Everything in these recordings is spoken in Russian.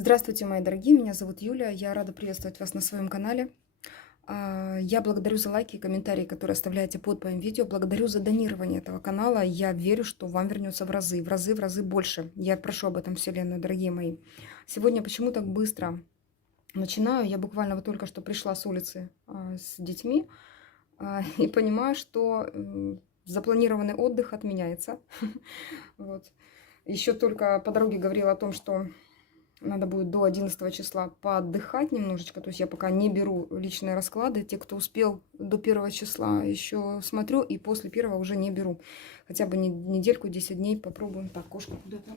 Здравствуйте, мои дорогие, меня зовут Юлия, я рада приветствовать вас на своем канале. Я благодарю за лайки и комментарии, которые оставляете под моим видео, благодарю за донирование этого канала. Я верю, что вам вернется в разы больше. Я прошу об этом Вселенную, дорогие мои. Сегодня почему так быстро начинаю? Я буквально вот только что пришла с улицы с детьми и понимаю, что запланированный отдых отменяется. Вот. Еще только по дороге говорила о том, что надо будет до 11 числа поотдыхать немножечко. То есть я пока не беру личные расклады. Те, кто успел до 1 числа, еще смотрю. И после 1 уже не беру. Хотя бы недельку, 10 дней попробуем. Так, кошка куда-то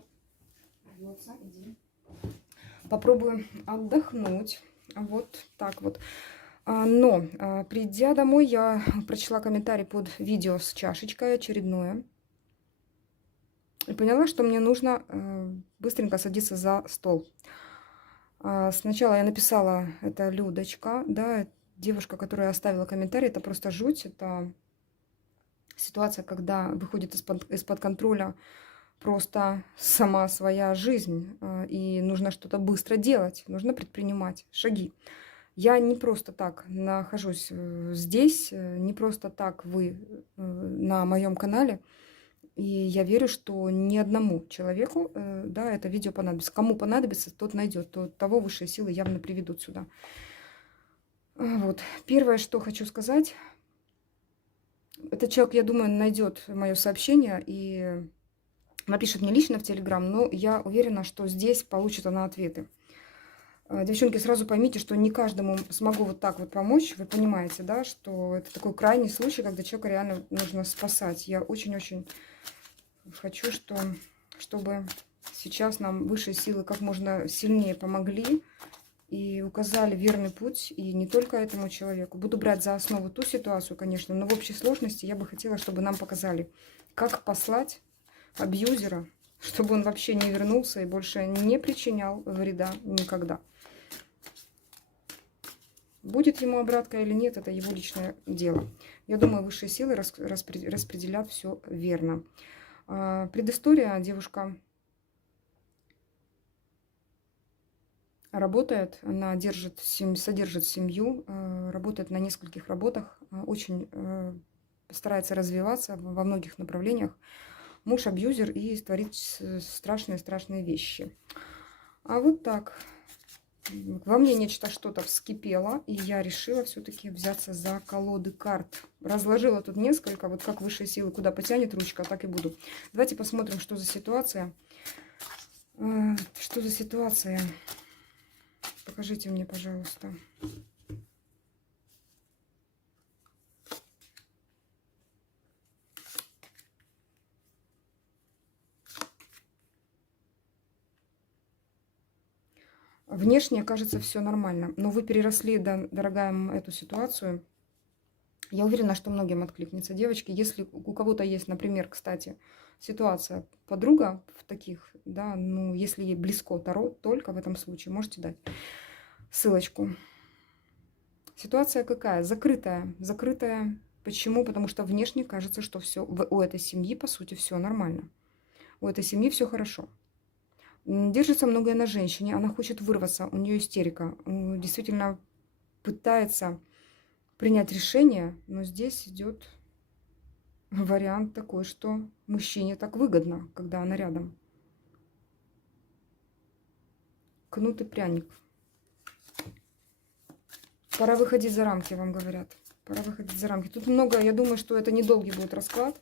рвется. Иди. Попробуем отдохнуть. Вот так вот. Но, придя домой, я прочла комментарий под видео с чашечкой очередное. И поняла, что мне нужно быстренько садиться за стол. Сначала я написала, это Людочка, да, девушка, которая оставила комментарий, это просто жуть, это ситуация, когда выходит из-под контроля просто сама своя жизнь, и нужно что-то быстро делать, нужно предпринимать шаги. Я не просто так нахожусь здесь, не просто так вы на моем канале. И я верю, что ни одному человеку, да, это видео понадобится. Кому понадобится, тот найдет, того высшие силы явно приведут сюда. Вот. Первое, что хочу сказать, этот человек, я думаю, найдет мое сообщение и напишет мне лично в Телеграм, но я уверена, что здесь получит она ответы. Девчонки, сразу поймите, что не каждому смогу вот так вот помочь. Вы понимаете, да, что это такой крайний случай, когда человека реально нужно спасать. Я очень-очень хочу, чтобы сейчас нам высшие силы как можно сильнее помогли и указали верный путь, и не только этому человеку. Буду брать за основу ту ситуацию, конечно, но в общей сложности я бы хотела, чтобы нам показали, как послать абьюзера, чтобы он вообще не вернулся и больше не причинял вреда никогда. Будет ему обратка или нет, это его личное дело. Я думаю, высшие силы распределят все верно. Предыстория. Девушка работает, она содержит семью, работает на нескольких работах, очень старается развиваться во многих направлениях. Муж абьюзер и творит страшные вещи. А вот так. Во мне нечто что-то вскипело, и я решила все-таки взяться за колоды карт. Разложила тут несколько, вот как высшие силы, куда потянет ручка, так и буду. Давайте посмотрим, что за ситуация. Что за ситуация? Покажите мне, пожалуйста. Внешне кажется все нормально, но вы переросли, дорогая, эту ситуацию. Я уверена, что многим откликнется. Девочки, если у кого-то есть, например, кстати, ситуация подруга в таких, да, ну, если ей близко Таро, только в этом случае можете дать ссылочку. Ситуация какая? Закрытая. Закрытая. Почему? Потому что внешне кажется, что все у этой семьи, по сути, все нормально. У этой семьи все хорошо. Держится многое на женщине, она хочет вырваться, у нее истерика. Действительно пытается принять решение, но здесь идет вариант такой, что мужчине так выгодно, когда она рядом. Кнут и пряник. Пора выходить за рамки, вам говорят. Пора выходить за рамки. Тут много, я думаю, что это недолгий будет расклад.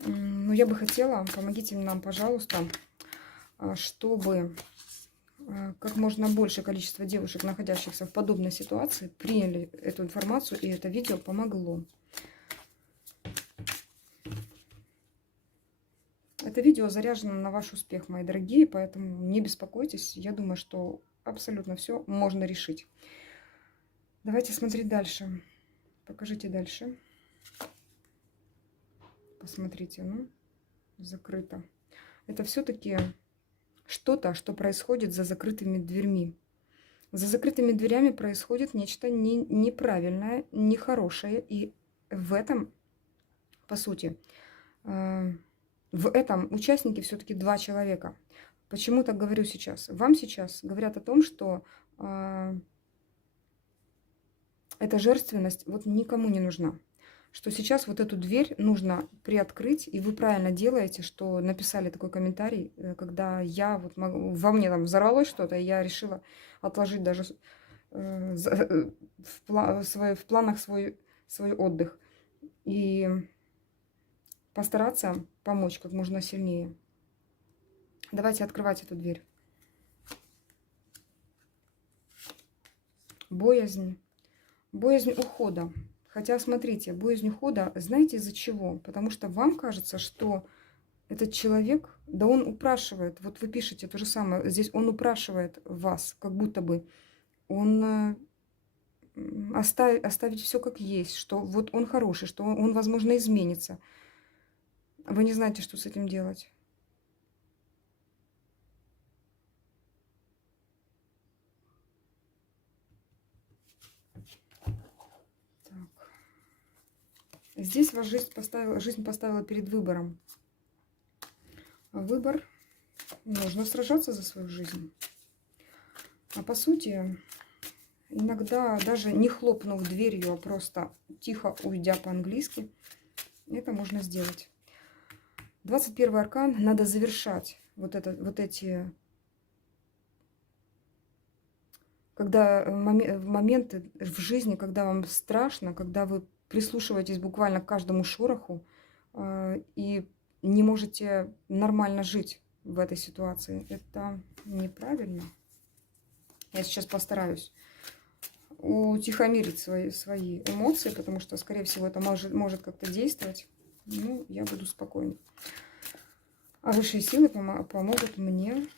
Но я бы хотела, помогите нам, пожалуйста, чтобы как можно большее количество девушек, находящихся в подобной ситуации, приняли эту информацию, и это видео помогло. Это видео заряжено на ваш успех, мои дорогие, поэтому не беспокойтесь. Я думаю, что абсолютно все можно решить. Давайте смотреть дальше. Покажите дальше. Посмотрите, ну, закрыто. Это все-таки что-то, что происходит за закрытыми дверьми. За закрытыми дверями происходит нечто неправильное, нехорошее. И в этом, по сути, в этом участнике все-таки два человека. Почему так говорю сейчас? Вам сейчас говорят о том, что эта жертвенность вот никому не нужна. Что сейчас вот эту дверь нужно приоткрыть, и вы правильно делаете, что написали такой комментарий, когда я вот во мне там взорвалось что-то, и я решила отложить даже в планах свой отдых и постараться помочь как можно сильнее. Давайте открывать эту дверь. Боязнь. Боязнь ухода. Хотя, смотрите, боязнь ухода, знаете из-за чего? Потому что вам кажется, что этот человек, да он упрашивает, вот вы пишете то же самое, здесь он упрашивает вас, как будто бы он оставить все как есть, что вот он хороший, что он, возможно, изменится. Вы не знаете, что с этим делать. Так. Здесь вас жизнь поставила перед выбором. Выбор. Нужно сражаться за свою жизнь. А по сути, иногда даже не хлопнув дверью, а просто тихо уйдя по-английски, это можно сделать. 21 аркан. Надо завершать вот эти... Когда моменты в жизни, когда вам страшно, когда вы прислушиваетесь буквально к каждому шороху и не можете нормально жить в этой ситуации. Это неправильно. Я сейчас постараюсь утихомирить свои эмоции, потому что, скорее всего, это может как-то действовать. Ну, я буду спокойна. А высшие силы помогут мне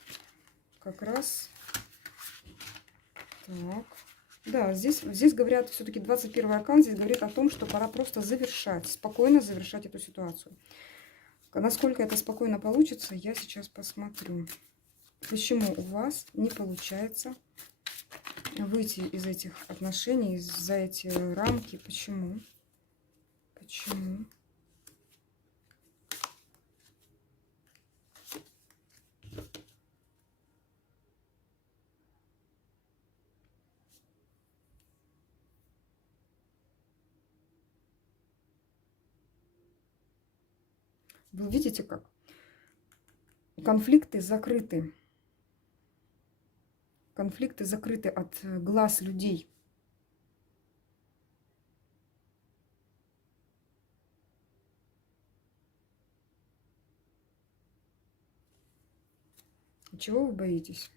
как раз... Так. Да, здесь говорят, все-таки 21 аркан, здесь говорит о том, что пора просто завершать, спокойно завершать эту ситуацию. Насколько это спокойно получится, я сейчас посмотрю. Почему у вас не получается выйти из этих отношений, за эти рамки? Почему? Почему? Вы видите как? Конфликты закрыты. Конфликты закрыты от глаз людей. Чего вы боитесь?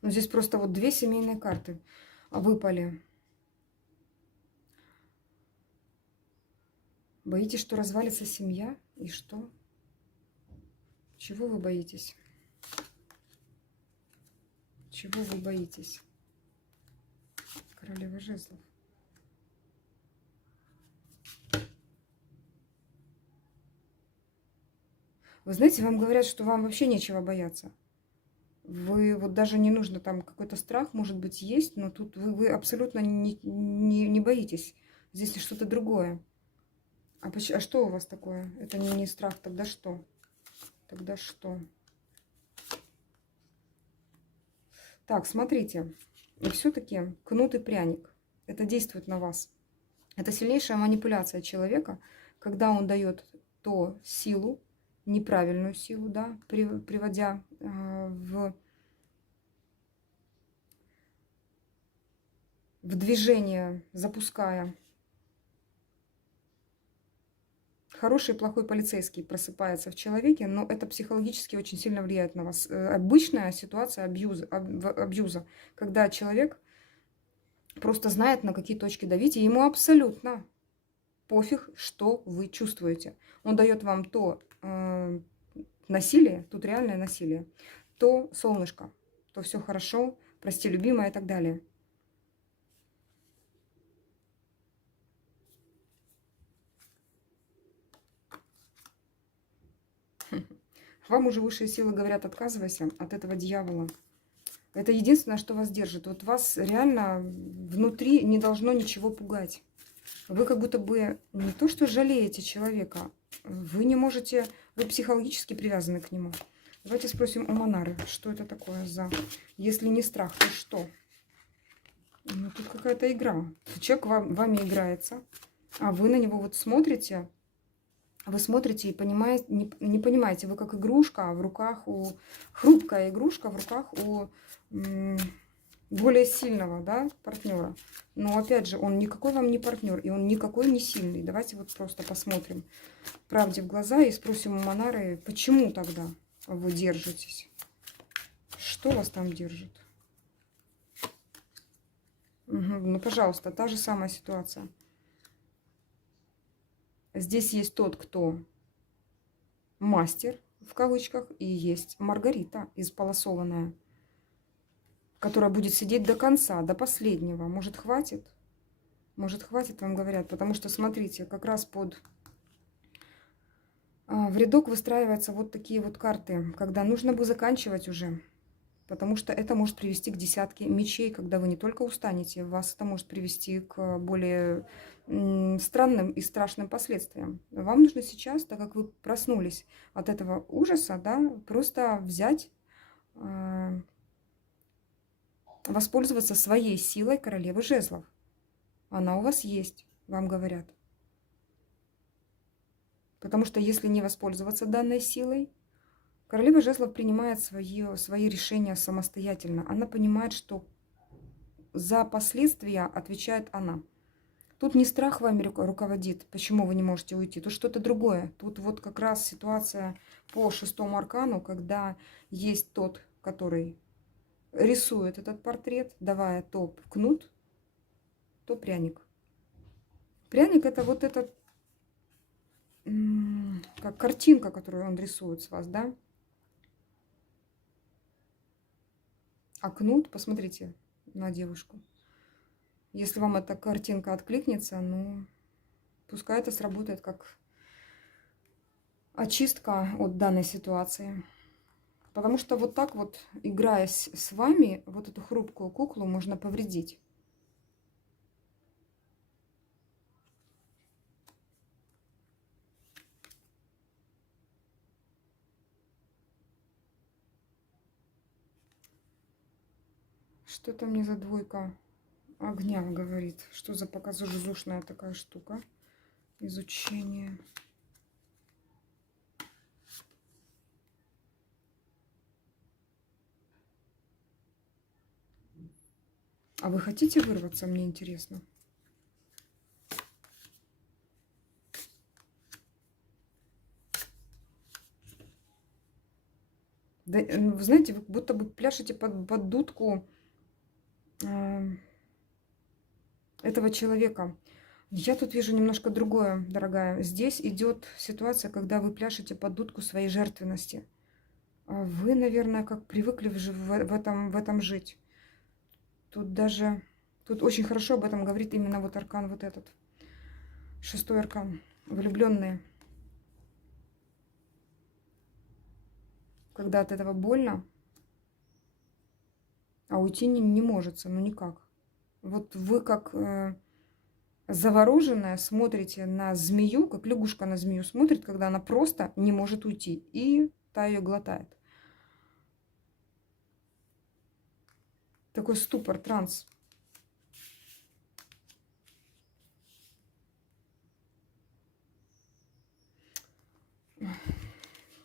Ну, здесь просто вот две семейные карты выпали. Боитесь, что развалится семья? И что? Чего вы боитесь? Чего вы боитесь? Королева жезлов. Вы знаете, вам говорят, что вам вообще нечего бояться. Вы вот даже не нужно, там какой-то страх, может быть, есть, но тут вы абсолютно не боитесь. Здесь что-то другое. А что у вас такое? Это не страх, тогда что? Тогда что? Так, смотрите. И все-таки кнут и пряник. Это действует на вас. Это сильнейшая манипуляция человека, когда он дает то силу, неправильную силу, да, приводя в движение, запуская. Хороший и плохой полицейский просыпается в человеке, но это психологически очень сильно влияет на вас. Обычная ситуация абьюза, когда человек просто знает, на какие точки давить, и ему абсолютно пофиг, что вы чувствуете. Он дает вам то насилие, тут реальное насилие, то солнышко, то все хорошо, прости, любимая и так далее. Вам уже высшие силы говорят, отказывайся от этого дьявола. Это единственное, что вас держит. Вот вас реально внутри не должно ничего пугать. Вы как будто бы не то что жалеете человека, вы не можете, вы психологически привязаны к нему. Давайте спросим у Манары, что это такое за... Если не страх, то что? Ну, тут какая-то игра. Человек вами играется, а вы на него вот смотрите, вы смотрите и понимаете, не понимаете, вы как игрушка в руках у... Хрупкая игрушка в руках у более сильного, да, партнера. Но опять же, он никакой вам не партнер, и он никакой не сильный. Давайте вот просто посмотрим правде в глаза и спросим у Манары, почему тогда вы держитесь? Что вас там держит? Угу, ну, пожалуйста, та же самая ситуация. Здесь есть тот, кто мастер, в кавычках, и есть Маргарита, исполосованная, которая будет сидеть до конца, до последнего. Может, хватит? Может, хватит, вам говорят. Потому что, смотрите, как раз под... В рядок выстраиваются вот такие вот карты, когда нужно бы заканчивать уже. Потому что это может привести к десятке мечей, когда вы не только устанете, вас это может привести к более странным и страшным последствиям. Вам нужно сейчас, так как вы проснулись от этого ужаса, да, просто взять... воспользоваться своей силой королевы жезлов. Она у вас есть, вам говорят. Потому что если не воспользоваться данной силой, королева жезлов принимает свои решения самостоятельно. Она понимает, что за последствия отвечает она. Тут не страх вами руководит, почему вы не можете уйти. Тут что-то другое. Тут вот как раз ситуация по 6-му аркану, когда есть тот, который рисует этот портрет, давая то кнут, то пряник. Пряник это вот этот, как картинка, которую он рисует с вас, да? А кнут, посмотрите на девушку. Если вам эта картинка откликнется, ну, пускай это сработает как очистка от данной ситуации. Потому что вот так вот, играясь с вами, вот эту хрупкую куклу можно повредить. Что-то мне за двойка огня говорит. Что за показушная такая штука? Изучение. А вы хотите вырваться, мне интересно? Да, вы знаете, вы будто бы пляшете под дудку этого человека. Я тут вижу немножко другое, дорогая. Здесь идет ситуация, когда вы пляшете под дудку своей жертвенности. Вы, наверное, как привыкли в этом жить. Тут очень хорошо об этом говорит именно вот аркан вот этот. 6-й аркан. Влюбленные. Когда от этого больно, а уйти не может, ну никак. Вот вы как завороженная смотрите на змею, как лягушка на змею смотрит, когда она просто не может уйти, и та ее глотает. Такой ступор, транс.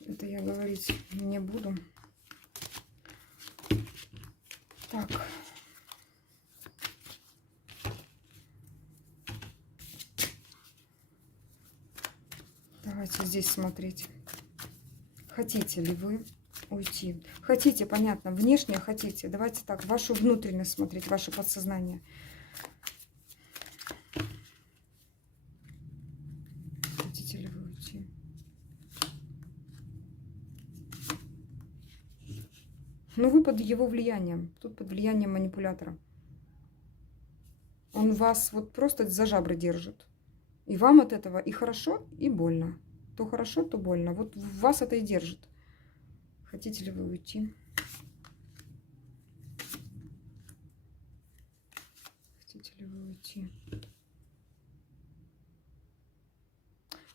Это я говорить не буду. Так. Давайте здесь смотреть. Хотите ли вы уйти? Хотите, понятно. Внешне хотите. Давайте так, вашу внутренность смотреть, ваше подсознание. Хотите ли вы уйти? Ну, вы под его влиянием. Тут под влиянием манипулятора. Он вас вот просто за жабры держит. И вам от этого и хорошо, и больно. То хорошо, то больно. Вот вас это и держит. Хотите ли вы уйти? Хотите ли вы уйти?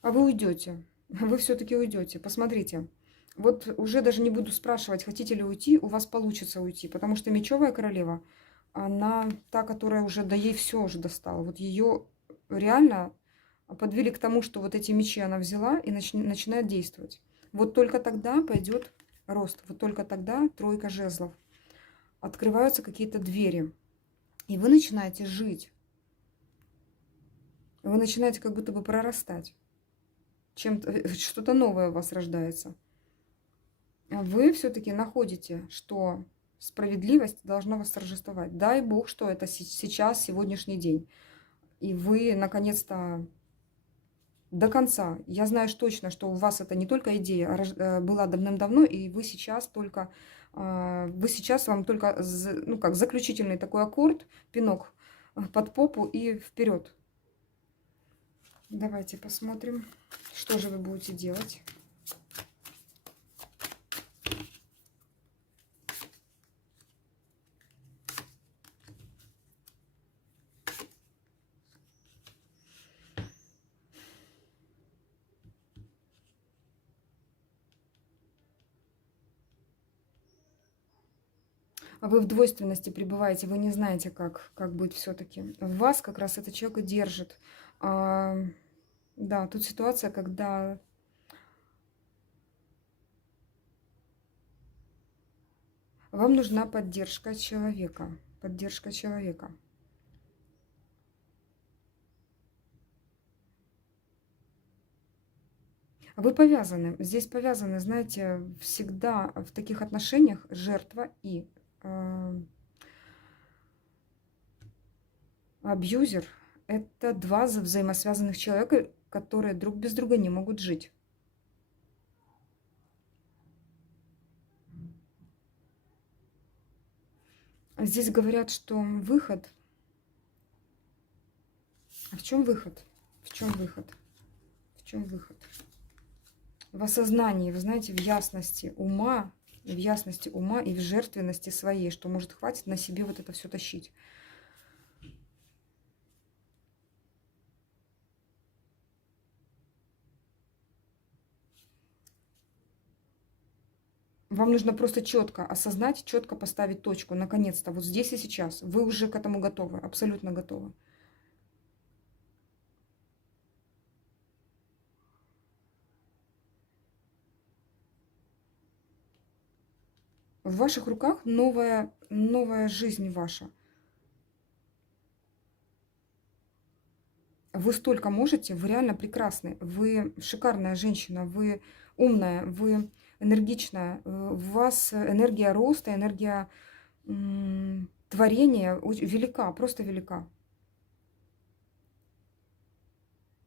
А вы уйдете. Вы все-таки уйдете. Посмотрите. Вот уже даже не буду спрашивать, хотите ли уйти, у вас получится уйти. Потому что мечевая королева, она та, которая уже, да ей все уже достала. Вот ее реально подвели к тому, что вот эти мечи она взяла и начинает действовать. Вот только тогда пойдет рост. Вот только тогда тройка жезлов. Открываются какие-то двери. И вы начинаете жить. Вы начинаете как будто бы прорастать. Что-то новое у вас рождается. Вы все-таки находите, что справедливость должна восторжествовать. Дай Бог, что это сейчас, сегодняшний день. И вы, наконец-то, до конца. Я знаю точно, что у вас это не только идея была давным-давно, и вы сейчас только, вам только, ну как, заключительный такой аккорд, пинок под попу и вперед. Давайте посмотрим, что же вы будете делать. Вы в двойственности пребываете, вы не знаете, как быть все-таки. Вас как раз этот человек и держит. Да, тут ситуация, когда вам нужна поддержка человека. Поддержка человека. Вы повязаны. Здесь повязаны, знаете, всегда в таких отношениях жертва и абьюзер. Это два взаимосвязанных человека, которые друг без друга не могут жить. Здесь говорят, что выход. А в чем выход? В чем выход? В чем выход? В осознании, вы знаете, в ясности ума и в жертвенности своей, что, может, хватит на себе вот это все тащить. Вам нужно просто четко осознать, четко поставить точку, наконец-то, вот здесь и сейчас. Вы уже к этому готовы, абсолютно готовы. В ваших руках новая жизнь ваша. Вы столько можете, вы реально прекрасны, вы шикарная женщина, вы умная, вы энергичная, у вас энергия роста, энергия творения велика, просто велика.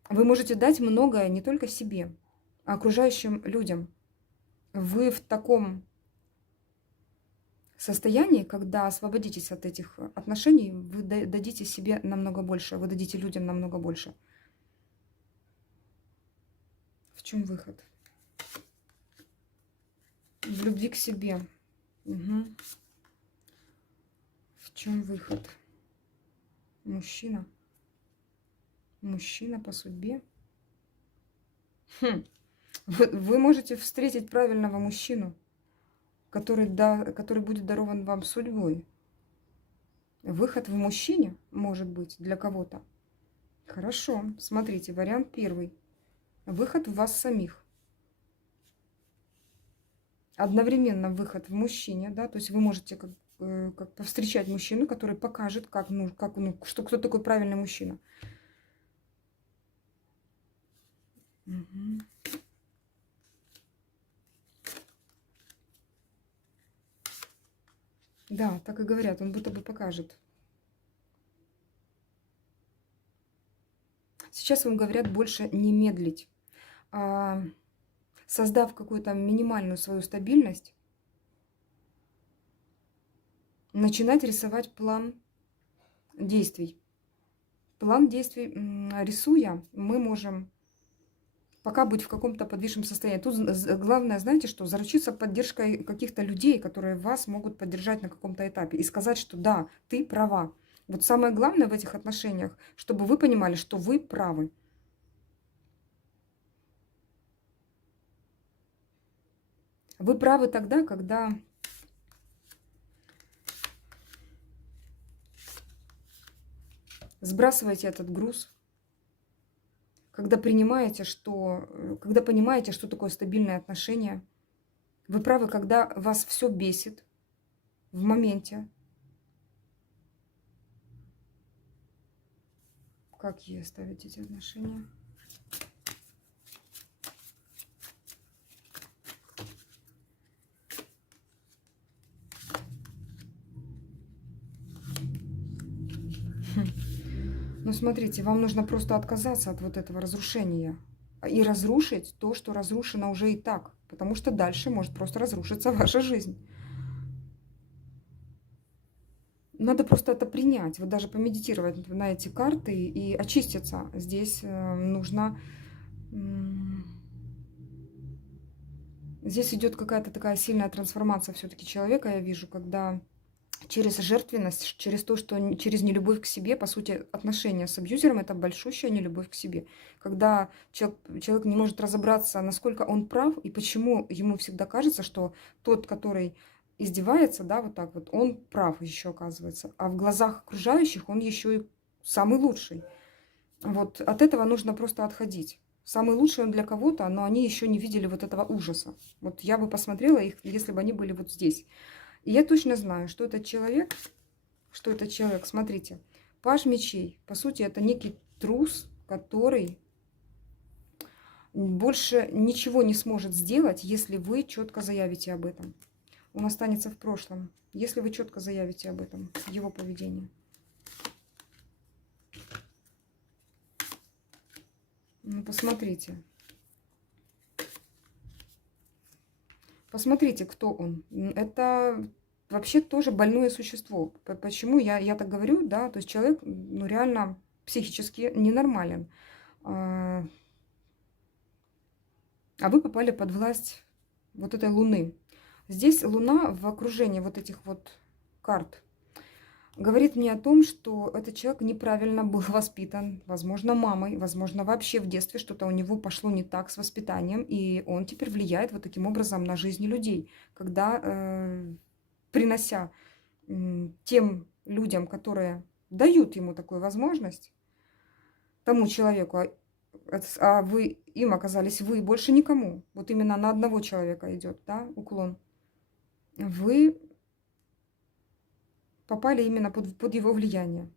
Вы можете дать многое не только себе, а окружающим людям. Вы в таком состоянии, когда освободитесь от этих отношений, вы дадите себе намного больше, вы дадите людям намного больше. В чем выход? В любви к себе. Угу. В чем выход? Мужчина. Мужчина по судьбе. Вы можете встретить правильного мужчину, который будет дарован вам судьбой. Выход в мужчине может быть для кого-то. Хорошо, смотрите, вариант первый. Выход в вас самих. Одновременно выход в мужчине, да, то есть вы можете как повстречать мужчину, который покажет, что кто такой правильный мужчина. Угу. Да, так и говорят, он будто бы покажет. Сейчас вам говорят больше не медлить. Создав какую-то минимальную свою стабильность, начинать рисовать план действий. План действий рисуя, мы можем пока быть в каком-то подвижном состоянии. Тут главное, знаете что, заручиться поддержкой каких-то людей, которые вас могут поддержать на каком-то этапе и сказать, что да, ты права. Вот самое главное в этих отношениях, чтобы вы понимали, что вы правы. Вы правы тогда, когда сбрасываете этот груз, когда понимаете, что такое стабильное отношение. Вы правы, когда вас все бесит в моменте. Как ей оставить эти отношения? Ну, смотрите, вам нужно просто отказаться от вот этого разрушения и разрушить то, что разрушено уже и так, потому что дальше может просто разрушиться ваша жизнь. Надо просто это принять, вот даже помедитировать на эти карты и очиститься. Здесь нужно... Здесь идет какая-то такая сильная трансформация все-таки человека, я вижу, когда через жертвенность, через то, что через нелюбовь к себе, по сути, отношения с абьюзером – это большущая нелюбовь к себе. Когда человек не может разобраться, насколько он прав и почему ему всегда кажется, что тот, который издевается, да, вот так вот, он прав еще оказывается, а в глазах окружающих он еще и самый лучший. Вот от этого нужно просто отходить. Самый лучший он для кого-то, но они еще не видели вот этого ужаса. Вот я бы посмотрела их, если бы они были вот здесь. И я точно знаю, что этот человек, смотрите, паж мечей, по сути, это некий трус, который больше ничего не сможет сделать, если вы четко заявите об этом. Он останется в прошлом, если вы четко заявите об этом, его поведении. Ну, посмотрите. Посмотрите, кто он. Это вообще тоже больное существо. Почему я так говорю, да? То есть человек, ну, реально психически ненормален. А вы попали под власть вот этой Луны. Здесь Луна в окружении вот этих вот карт говорит мне о том, что этот человек неправильно был воспитан, возможно, мамой, возможно, вообще в детстве что-то у него пошло не так с воспитанием, и он теперь влияет вот таким образом на жизни людей, когда, принося тем людям, которые дают ему такую возможность, тому человеку, а вы им оказались вы, больше никому, вот именно на одного человека идет, да, уклон, вы попали именно под его влияние.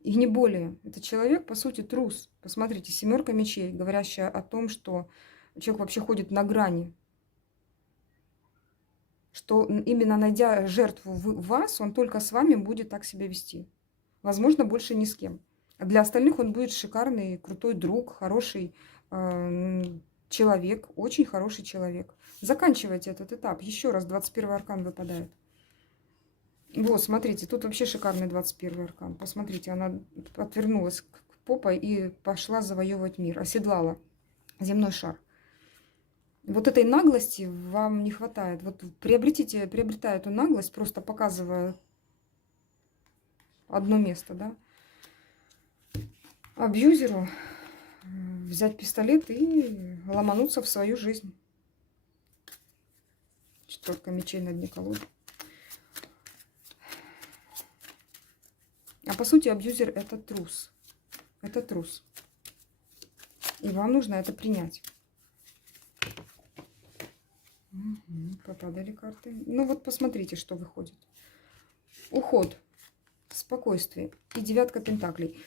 И не более. Этот человек, по сути, трус. Посмотрите, 7 мечей, говорящая о том, что человек вообще ходит на грани. Что именно найдя жертву в вас, он только с вами будет так себя вести. Возможно, больше ни с кем. А для остальных он будет шикарный, крутой друг, хороший человек, очень хороший человек. Заканчивайте этот этап. Еще раз 21-й аркан выпадает. Вот, смотрите, тут вообще шикарный 21-й аркан. Посмотрите, она отвернулась к попой и пошла завоевывать мир, оседлала земной шар. Вот этой наглости вам не хватает. Вот приобретая эту наглость, просто показывая одно место, да, абьюзеру взять пистолет и ломануться в свою жизнь. 4 мечей на дне колоды. А по сути абьюзер это трус. Это трус. И вам нужно это принять. Угу, попадали карты. Ну вот посмотрите, что выходит. Уход, спокойствие и 9 пентаклей.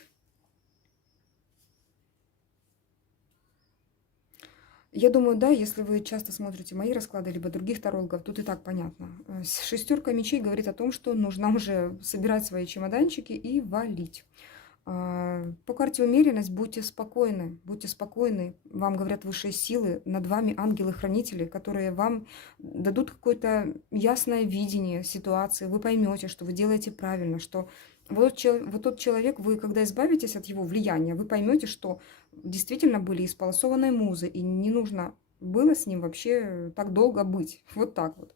Я думаю, да, если вы часто смотрите мои расклады, либо других тарологов, тут и так понятно. 6 мечей говорит о том, что нужно уже собирать свои чемоданчики и валить. По карте умеренность будьте спокойны, будьте спокойны. Вам говорят высшие силы, над вами ангелы-хранители, которые вам дадут какое-то ясное видение ситуации. Вы поймете, что вы делаете правильно, что вот тот человек, вы когда избавитесь от его влияния, вы поймете, что действительно были исполосованные музы, и не нужно было с ним вообще так долго быть. Вот так вот.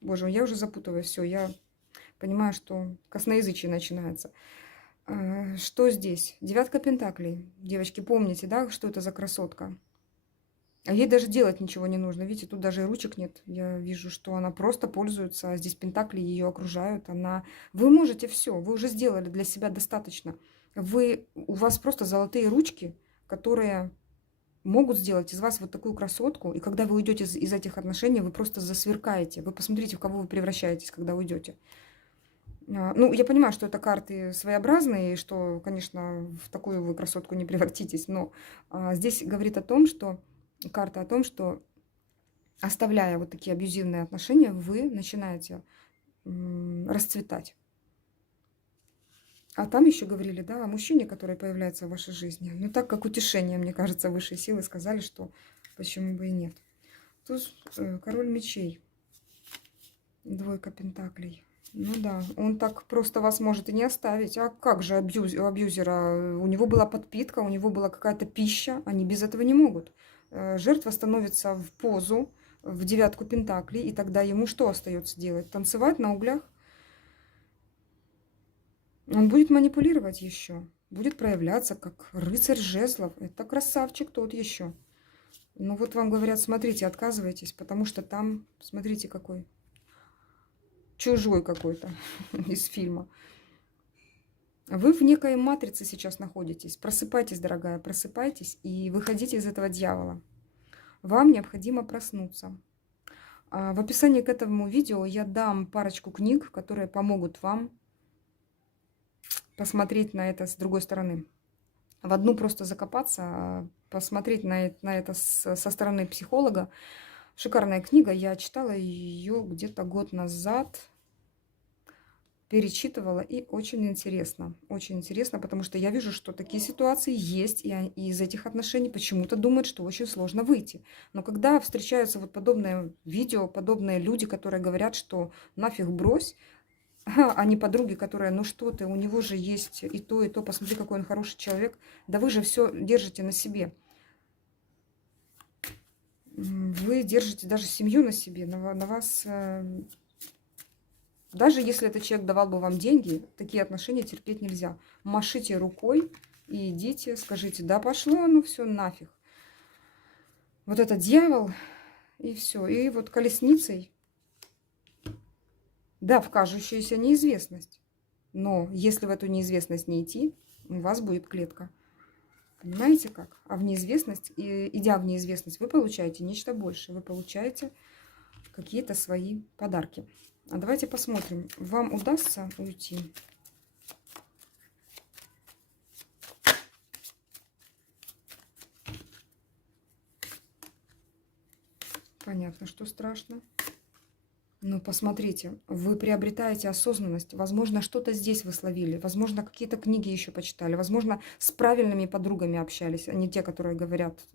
Боже, я уже запутываюсь. Все, я понимаю, что косноязычие начинается. Что здесь? Девятка пентаклей. Девочки, помните, да, что это за красотка? А ей даже делать ничего не нужно. Видите, тут даже и ручек нет. Я вижу, что она просто пользуется. А здесь пентакли ее окружают. Вы можете все. Вы уже сделали для себя достаточно. У вас просто золотые ручки, которые могут сделать из вас вот такую красотку. И когда вы уйдете из этих отношений, вы просто засверкаете. Вы посмотрите, в кого вы превращаетесь, когда уйдете. Ну, я понимаю, что это карты своеобразные, и что, конечно, в такую вы красотку не превратитесь. Но здесь говорит о том, что карта о том, что оставляя вот такие абьюзивные отношения, вы начинаете расцветать. А там еще говорили, да, о мужчине, который появляется в вашей жизни. Ну, так как утешение, мне кажется, высшие силы сказали, что почему бы и нет. Тут король мечей, двойка пентаклей. Ну да, он так просто вас может и не оставить. А как же у абьюзера? У него была подпитка, у него была какая-то пища, они без этого не могут. Жертва становится в позу, в девятку пентаклей, и тогда ему что остается делать? Танцевать на углях? Он будет манипулировать еще, будет проявляться как рыцарь жезлов. Это красавчик тот еще. Ну вот вам говорят, смотрите, отказывайтесь, потому что там, смотрите, какой чужой какой-то из фильма. Вы в некой матрице сейчас находитесь. Просыпайтесь, дорогая, просыпайтесь и выходите из этого дьявола. Вам необходимо проснуться. В описании к этому видео я дам парочку книг, которые помогут вам посмотреть на это с другой стороны. В одну просто закопаться, а посмотреть на это со стороны психолога. Шикарная книга, я читала ее где-то год назад, перечитывала, и очень интересно, потому что я вижу, что такие ситуации есть, и из этих отношений почему-то думают, что очень сложно выйти. Но когда встречаются вот подобные видео, подобные люди, которые говорят, что нафиг брось, а не подруги, которые, ну что ты, у него же есть и то, посмотри, какой он хороший человек. Да вы же все держите на себе. Вы держите даже семью на себе, на вас. Даже если этот человек давал бы вам деньги, такие отношения терпеть нельзя. Машите рукой и идите, скажите, да пошло, ну все нафиг. Вот этот дьявол, и все. И вот колесницей, да, в кажущуюся неизвестность. Но если в эту неизвестность не идти, у вас будет клетка. Понимаете как? А в неизвестность, идя в неизвестность, вы получаете нечто большее. Вы получаете какие-то свои подарки. А давайте посмотрим, вам удастся уйти? Понятно, что страшно. Ну, посмотрите, вы приобретаете осознанность. Возможно, что-то здесь вы словили. Возможно, какие-то книги еще почитали. Возможно, с правильными подругами общались, а не те, которые говорят,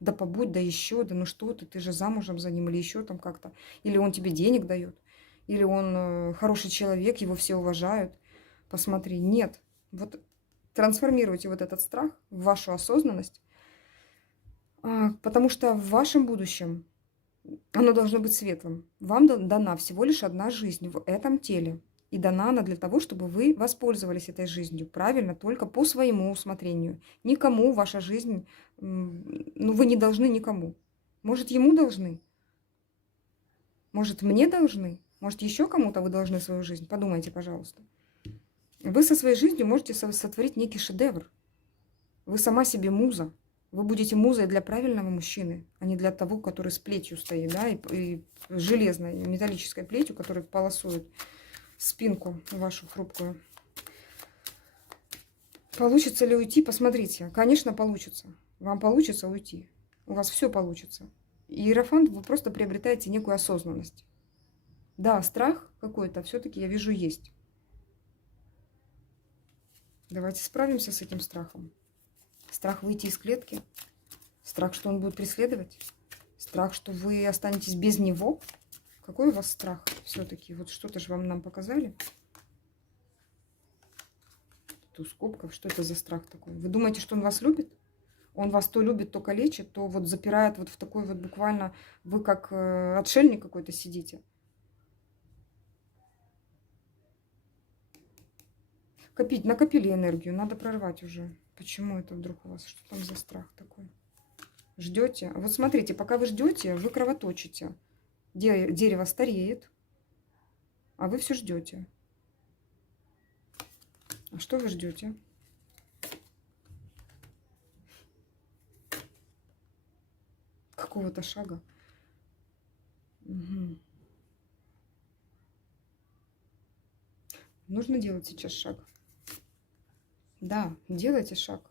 да побудь, да еще, да ну что ты же замужем за ним, или еще там как-то. Или он тебе денег дает, или он хороший человек, его все уважают. Посмотри, нет. Вот трансформируйте вот этот страх в вашу осознанность, потому что в вашем будущем оно должно быть светлым. Вам дана всего лишь одна жизнь в этом теле. И дана она для того, чтобы вы воспользовались этой жизнью правильно, только по своему усмотрению. Никому ваша жизнь, ну вы не должны никому. Может, ему должны? Может, мне должны? Может, еще кому-то вы должны свою жизнь? Подумайте, пожалуйста. Вы со своей жизнью можете сотворить некий шедевр. Вы сама себе муза. Вы будете музой для правильного мужчины, а не для того, который с плетью стоит, да, и железной, металлической плетью, которая полосует спинку вашу хрупкую. Получится ли уйти? Посмотрите. Конечно, получится. Вам получится уйти. У вас все получится. И иерофант, вы просто приобретаете некую осознанность. Да, страх какой-то все-таки, я вижу, есть. Давайте справимся с этим страхом. Страх выйти из клетки. Страх, что он будет преследовать. Страх, что вы останетесь без него. Какой у вас страх все-таки? Вот что-то же нам показали. Туз кубков. Что это за страх такой? Вы думаете, что он вас любит? Он вас то любит, то калечит, то вот запирает вот в такой вот буквально, вы как отшельник какой-то сидите. Накопили энергию, надо прорвать уже. Почему это вдруг у вас? Что там за страх такой? Ждете? Вот смотрите, пока вы ждете, вы кровоточите. Дерево стареет, а вы все ждете. А что вы ждете? Какого-то шага. Угу. Нужно делать сейчас шаг. Да, делайте шаг.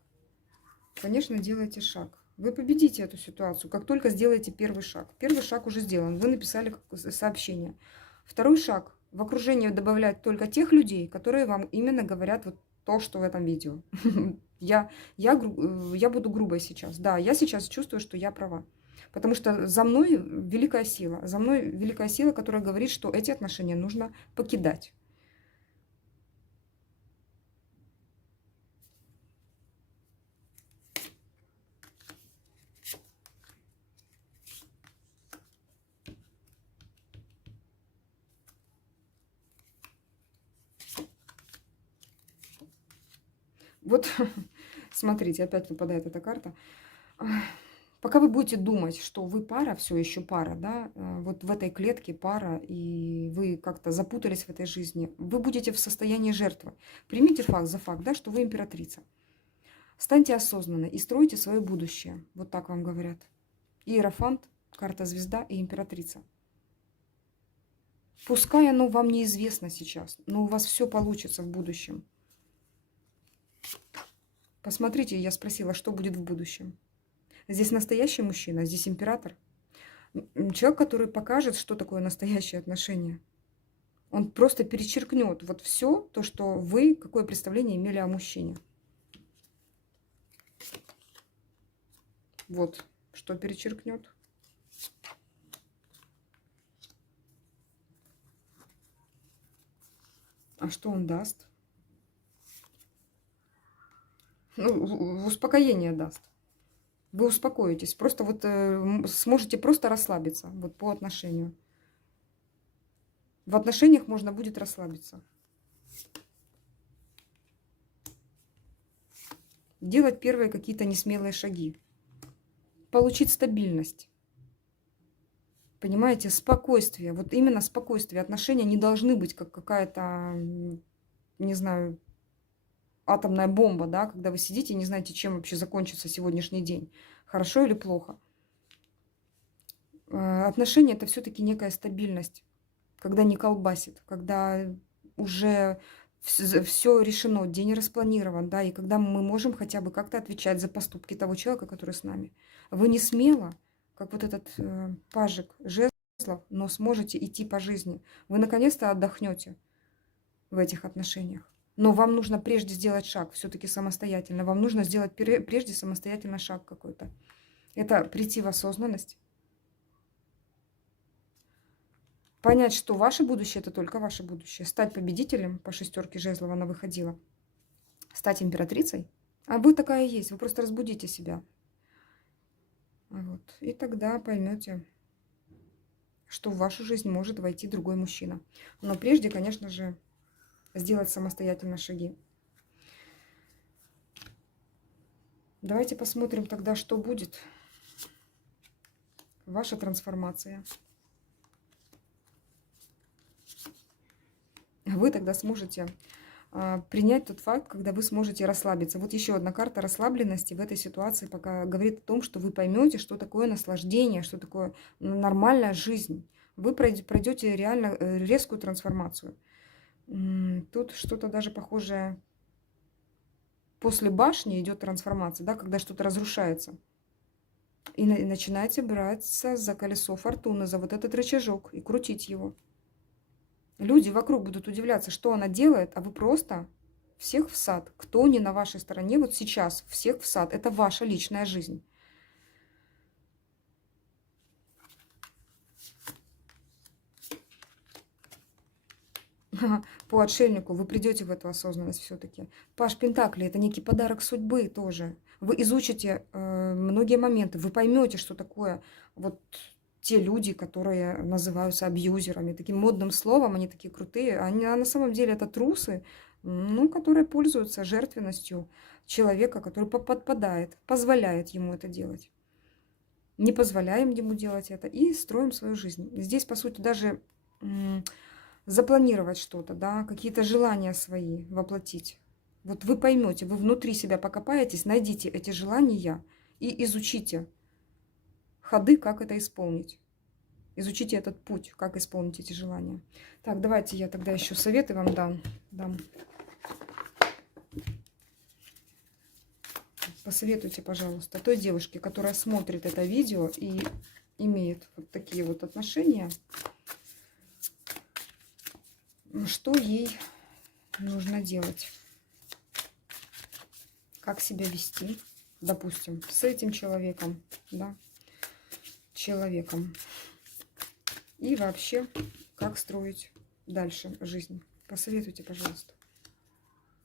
Конечно, делайте шаг. Вы победите эту ситуацию, как только сделаете первый шаг. Первый шаг уже сделан. Вы написали сообщение. Второй шаг. В окружение добавлять только тех людей, которые вам именно говорят вот то, что в этом видео. Я буду грубой сейчас. Да, я сейчас чувствую, что я права. Потому что за мной великая сила. За мной великая сила, которая говорит, что эти отношения нужно покидать. Вот, смотрите, опять выпадает эта карта. Пока вы будете думать, что вы пара, все еще пара, да, вот в этой клетке пара, и вы как-то запутались в этой жизни, вы будете в состоянии жертвы. Примите факт за факт, да, что вы императрица. Станьте осознанны и стройте свое будущее. Вот так вам говорят. Иерофант, карта звезда и императрица. Пускай оно вам неизвестно сейчас, но у вас все получится в будущем. Посмотрите, я спросила, что будет в будущем. Здесь настоящий мужчина, здесь император. Человек, который покажет, что такое настоящее отношение. Он просто перечеркнет вот все то, что вы, какое представление имели о мужчине. Вот, что перечеркнет. А что он даст? Ну, успокоение даст. Вы успокоитесь, просто вот сможете просто расслабиться вот по отношению. В отношениях можно будет расслабиться. Делать первые какие-то несмелые шаги. Получить стабильность. Понимаете, спокойствие. Вот именно спокойствие. Отношения не должны быть как какая-то, не знаю, атомная бомба, да, когда вы сидите и не знаете, чем вообще закончится сегодняшний день. Хорошо или плохо. Отношения – это все-таки некая стабильность. Когда не колбасит, когда уже все решено, день распланирован, да, и когда мы можем хотя бы как-то отвечать за поступки того человека, который с нами. Вы не смело, как вот этот пажик жезлов, но сможете идти по жизни. Вы наконец-то отдохнете в этих отношениях. Но вам нужно прежде сделать шаг, все-таки самостоятельно. Вам нужно сделать прежде самостоятельно шаг какой-то. Это прийти в осознанность. Понять, что ваше будущее – это только ваше будущее. Стать победителем, по шестерке жезлов она выходила. Стать императрицей. А вы такая есть, вы просто разбудите себя. Вот. И тогда поймете, что в вашу жизнь может войти другой мужчина. Но прежде, конечно же, сделать самостоятельно шаги. Давайте посмотрим тогда, что будет. Ваша трансформация. Вы тогда сможете принять тот факт, когда вы сможете расслабиться. Вот еще одна карта расслабленности в этой ситуации пока говорит о том, что вы поймете, что такое наслаждение, что такое нормальная жизнь. Вы пройдете реально резкую трансформацию. Тут что-то даже похожее. После башни идет трансформация, да, когда что-то разрушается. И начинаете браться за колесо фортуны, за вот этот рычажок и крутить его. Люди вокруг будут удивляться, что она делает, а вы просто всех в сад. Кто не на вашей стороне, вот сейчас всех в сад. Это ваша личная жизнь. по отшельнику, вы придете в эту осознанность все-таки. Паш Пентакли — это некий подарок судьбы тоже. Вы изучите многие моменты, вы поймете, что такое вот те люди, которые называются абьюзерами. Таким модным словом, они такие крутые. Они, а на самом деле это трусы, ну, которые пользуются жертвенностью человека, который подпадает, позволяет ему это делать. Не позволяем ему делать это и строим свою жизнь. Здесь, по сути, даже запланировать что-то, да, какие-то желания свои воплотить. Вот вы поймете, вы внутри себя покопаетесь, найдите эти желания и изучите ходы, как это исполнить. Изучите этот путь, как исполнить эти желания. Так, давайте я тогда еще советы вам дам. Посоветуйте, пожалуйста, той девушке, которая смотрит это видео и имеет вот такие вот отношения, что ей нужно делать, как себя вести, допустим, с этим человеком, да, и вообще, как строить дальше жизнь. Посоветуйте, пожалуйста.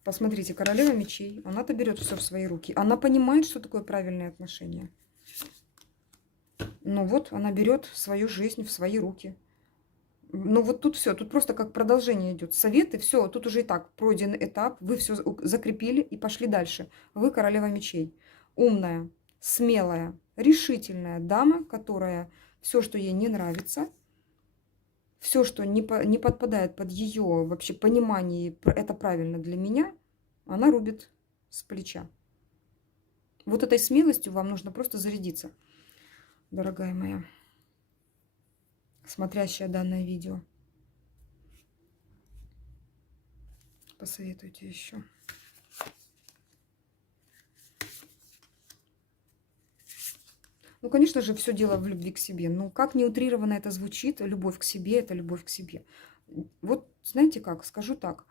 Посмотрите, королева мечей, она-то берет все в свои руки. Она понимает, что такое правильные отношения. Ну вот, она берет свою жизнь в свои руки. Ну вот тут все, тут просто как продолжение идет. Советы, все, тут уже и так пройден этап, вы все закрепили и пошли дальше. Вы королева мечей. Умная, смелая, решительная дама, которая все, что ей не нравится, все, что не подпадает под ее вообще понимание, это правильно для меня, она рубит с плеча. Вот этой смелостью вам нужно просто зарядиться, дорогая моя, смотрящая данное видео. Посоветуйте еще. Ну, конечно же, все дело в любви к себе. Ну, как не утрированно это звучит, любовь к себе – это любовь к себе. Вот, знаете как, скажу так.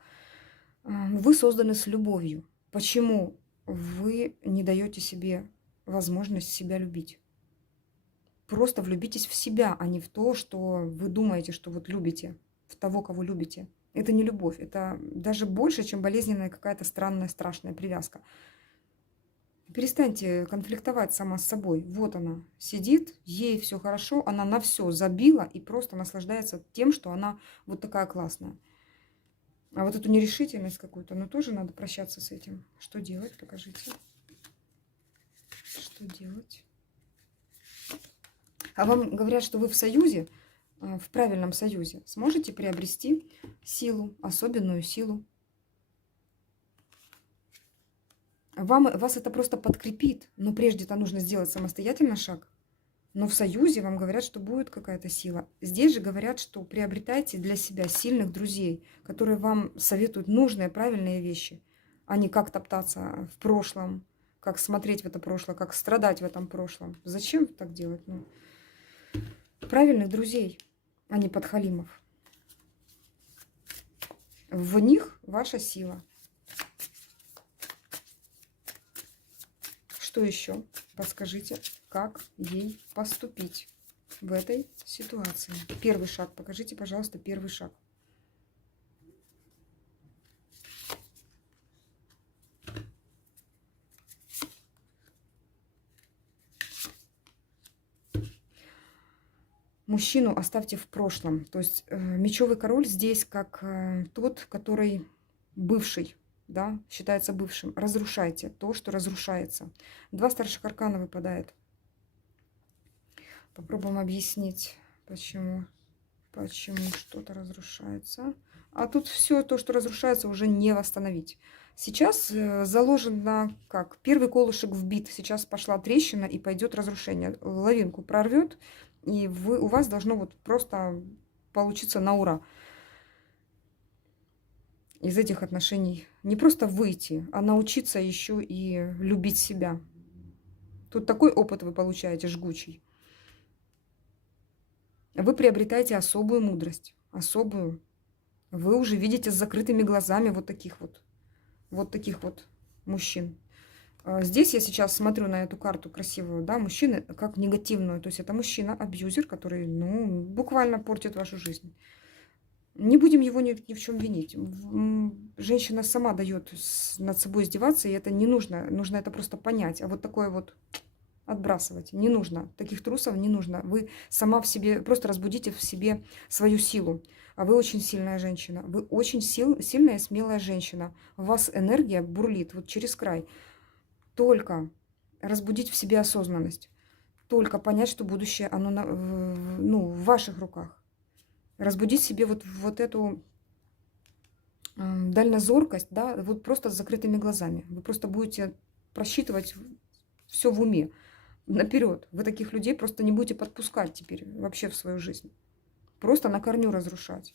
Вы созданы с любовью. Почему вы не даете себе возможность себя любить? Просто влюбитесь в себя, а не в то, что вы думаете, что вот любите, в того, кого любите. Это не любовь, это даже больше, чем болезненная какая-то странная, страшная привязка. Перестаньте конфликтовать сама с собой. Вот она сидит, ей все хорошо, она на все забила и просто наслаждается тем, что она вот такая классная. А вот эту нерешительность какую-то, ну тоже надо прощаться с этим. Что делать? Покажите. Что делать? А вам говорят, что вы в союзе, в правильном союзе, сможете приобрести силу, особенную силу. Вас это просто подкрепит, но прежде-то нужно сделать самостоятельно шаг. Но в союзе вам говорят, что будет какая-то сила. Здесь же говорят, что приобретайте для себя сильных друзей, которые вам советуют нужные, правильные вещи, а не как топтаться в прошлом, как смотреть в это прошлое, как страдать в этом прошлом. Зачем так делать? Ну, правильных друзей, а не подхалимов. В них ваша сила. Что еще? Подскажите, как ей поступить в этой ситуации? Первый шаг. Покажите, пожалуйста, первый шаг. Мужчину оставьте в прошлом. То есть мечевый король здесь как тот, который бывший. Да, считается бывшим. Разрушайте то, что разрушается. Два старших аркана выпадает. Попробуем объяснить, почему что-то разрушается. А тут все то, что разрушается, уже не восстановить. Сейчас заложено как? Первый колышек вбит. Сейчас пошла трещина и пойдет разрушение. Лавинку прорвет, и у вас должно вот просто получиться на ура. Из этих отношений не просто выйти, а научиться еще и любить себя. Тут такой опыт вы получаете жгучий. Вы приобретаете особую мудрость, особую. Вы уже видите с закрытыми глазами вот таких вот мужчин. Здесь я сейчас смотрю на эту карту красивую, да, мужчины как негативную. То есть это мужчина-абьюзер, который, ну, буквально портит вашу жизнь. Не будем его ни в чем винить. Женщина сама дает над собой издеваться, и это не нужно. Нужно это просто понять. А вот такое вот отбрасывать не нужно. Таких трусов не нужно. Вы сама в себе, просто разбудите в себе свою силу. А вы очень сильная женщина. Вы очень сильная и смелая женщина. У вас энергия бурлит вот через край. Только разбудить в себе осознанность. Только понять, что будущее, оно ну, в ваших руках. Разбудить в себе вот эту дальнозоркость, да, вот просто с закрытыми глазами. Вы просто будете просчитывать все в уме наперед. Вы таких людей просто не будете подпускать теперь вообще в свою жизнь. Просто на корню разрушать.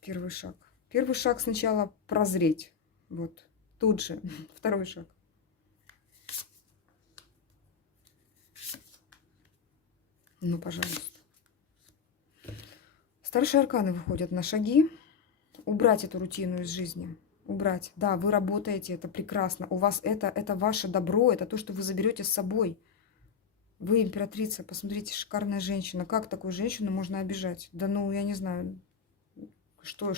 Первый шаг. Первый шаг сначала прозреть. Вот. Тут же. Второй шаг. Ну, пожалуйста. Старшие арканы выходят на шаги. Убрать эту рутину из жизни. Убрать. Да, вы работаете, это прекрасно. У вас это ваше добро, это то, что вы заберете с собой. Вы императрица, посмотрите, шикарная женщина. Как такую женщину можно обижать? Да ну, я не знаю, что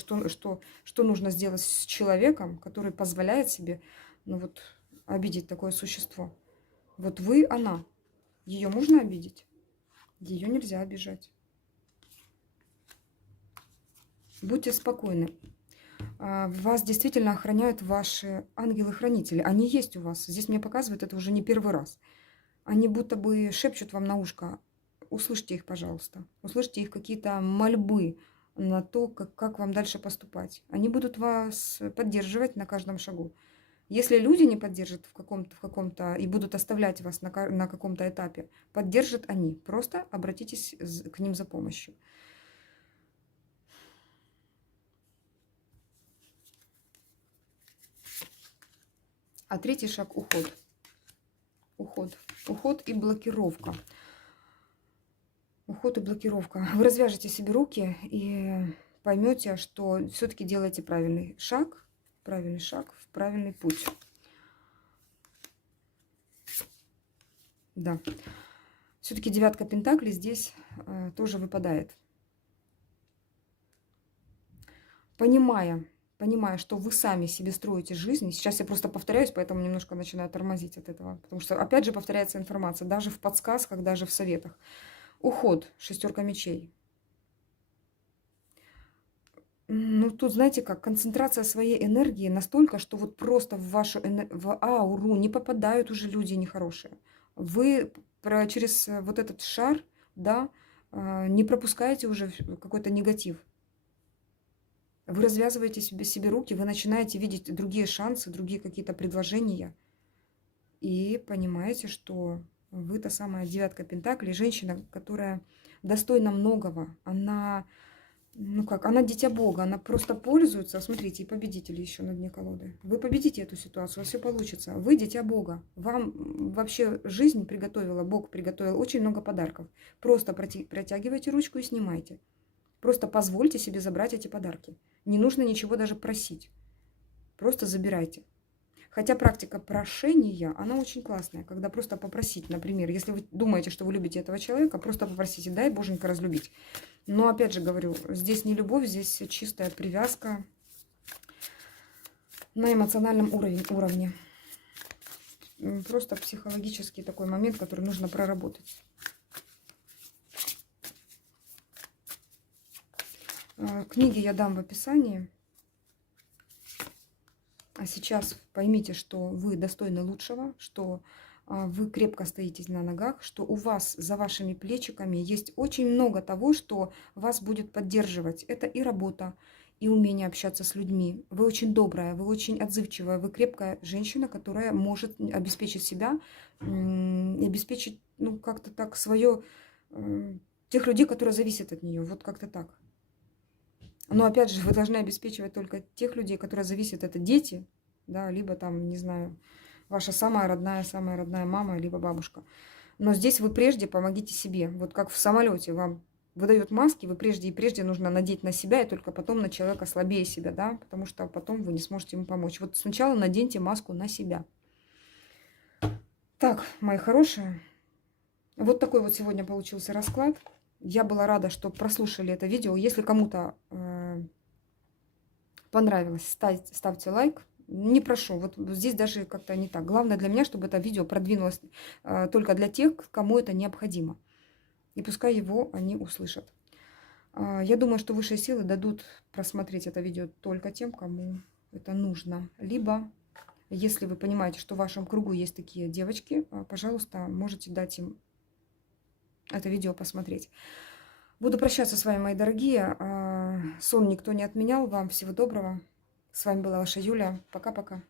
нужно сделать с человеком, который позволяет себе, ну вот, обидеть такое существо. Вот вы, она. Ее можно обидеть? Ее нельзя обижать. Будьте спокойны. Вас действительно охраняют ваши ангелы-хранители. Они есть у вас. Здесь мне показывают это уже не первый раз. Они будто бы шепчут вам на ушко. Услышьте их, пожалуйста. Услышьте их какие-то мольбы на то, как вам дальше поступать. Они будут вас поддерживать на каждом шагу. Если люди не поддержат в каком-то и будут оставлять вас на каком-то этапе, поддержат они. Просто обратитесь к ним за помощью. А третий шаг – уход. Уход. Уход и блокировка. Уход и блокировка. Вы развяжете себе руки и поймете, что все-таки делаете правильный шаг в правильный путь. Да. Все-таки девятка пентаклей здесь тоже выпадает. Понимая, что вы сами себе строите жизнь. Сейчас я просто повторяюсь, поэтому немножко начинаю тормозить от этого. Потому что опять же повторяется информация, даже в подсказках, даже в советах. Уход, шестерка мечей. Ну, тут, знаете как, концентрация своей энергии настолько, что вот просто в вашу в ауру не попадают уже люди нехорошие. Вы через вот этот шар, да, не пропускаете уже какой-то негатив. Вы развязываете себе руки, вы начинаете видеть другие шансы, другие какие-то предложения. И понимаете, что вы та самая девятка пентаклей, женщина, которая достойна многого. Она, ну как, она дитя Бога, она просто пользуется. Смотрите, и победители еще на дне колоды. Вы победите эту ситуацию, у вас все получится. Вы дитя Бога. Вам вообще жизнь приготовила, Бог приготовил очень много подарков. Просто протягивайте ручку и снимайте. Просто позвольте себе забрать эти подарки. Не нужно ничего даже просить. Просто забирайте. Хотя практика прошения, она очень классная. Когда просто попросить, например, если вы думаете, что вы любите этого человека, просто попросите, дай Боженька разлюбить. Но опять же говорю, здесь не любовь, здесь чистая привязка на эмоциональном уровне. Просто психологический такой момент, который нужно проработать. Книги я дам в описании. А сейчас поймите, что вы достойны лучшего, что вы крепко стоите на ногах, что у вас за вашими плечиками есть очень много того, что вас будет поддерживать. Это и работа, и умение общаться с людьми. Вы очень добрая, вы очень отзывчивая, вы крепкая женщина, которая может обеспечить себя, обеспечить, ну, как-то так свое, тех людей, которые зависят от нее. Вот как-то так. Но опять же, вы должны обеспечивать только тех людей, которые зависят, это дети, да, либо там, не знаю, ваша самая родная мама, либо бабушка. Но здесь вы прежде помогите себе. Вот как в самолете вам выдают маски, вы прежде нужно надеть на себя, и только потом на человека слабее себя, да, потому что потом вы не сможете ему помочь. Вот сначала наденьте маску на себя. Так, мои хорошие, вот такой вот сегодня получился расклад. Я была рада, что прослушали это видео. Если кому-то понравилось, ставьте лайк. Не прошу, вот здесь даже как-то не так. Главное для меня, чтобы это видео продвинулось только для тех, кому это необходимо. И пускай его они услышат. Я думаю, что высшие силы дадут просмотреть это видео только тем, кому это нужно. Либо, если вы понимаете, что в вашем кругу есть такие девочки, пожалуйста, можете дать им это видео посмотреть. Буду прощаться с вами, мои дорогие. Сон никто не отменял. Вам всего доброго. С вами была ваша Юля. Пока-пока.